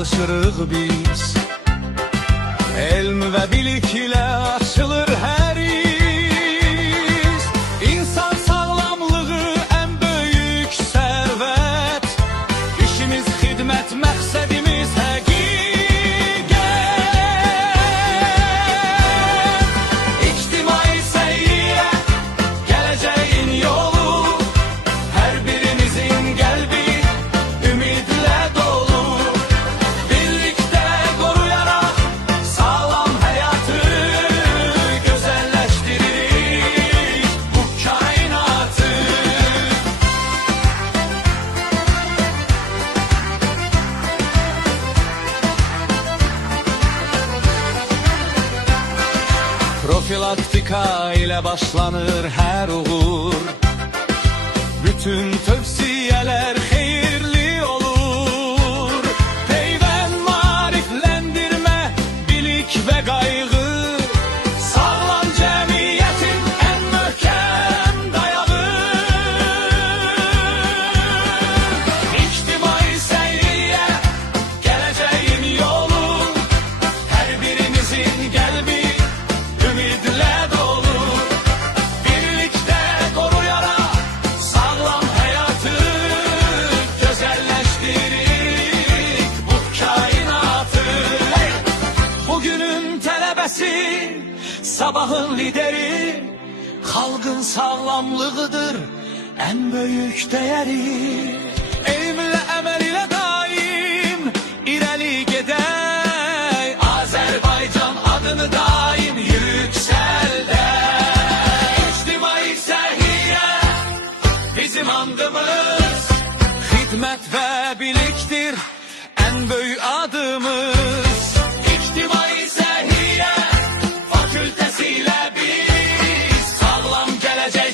çalışırıq biz. Elm və biliklə açılır hər iz. İnsan sağlamlığı ən böyük sərvət. İşimiz xidmət, məqsədimiz həqiqət. İctimai səyyə, gələcəyin yolu. Hər birimizin qəlbi ümidlə dolu. Birlikdə qoruyaraq sağlam həyatı gözəlləşdiririk bu kainatı. Profilaktika ilə başlanır hər uğur. Bütün tövsiyələr xeyirli olur. Peyvənd maarifləndirmə, bilik və qayğı. Sağlam cəmiyyətin ən möhkəm dayağı. İctimai səyyə, gələcəyin yolu. Hər birimizin qəlbi ümidlə dolu. Birlikdə qoruyaraq sağlam həyatı gözəlləşdiririk bu kainatı. Bugünün tələbəsi, sabahın lideri. Xalqın sağlamlığıdır ən böyük dəyəri. Elmlə, əməl ilə daim irəli gedək. Azərbaycan adını daim yüksəldək. İctimai səhiyyə bizim andımız. Xidmət və bilikdir ən böyük adımız. İctimai səhiyyə fakültəsilə biz sağlam gələcək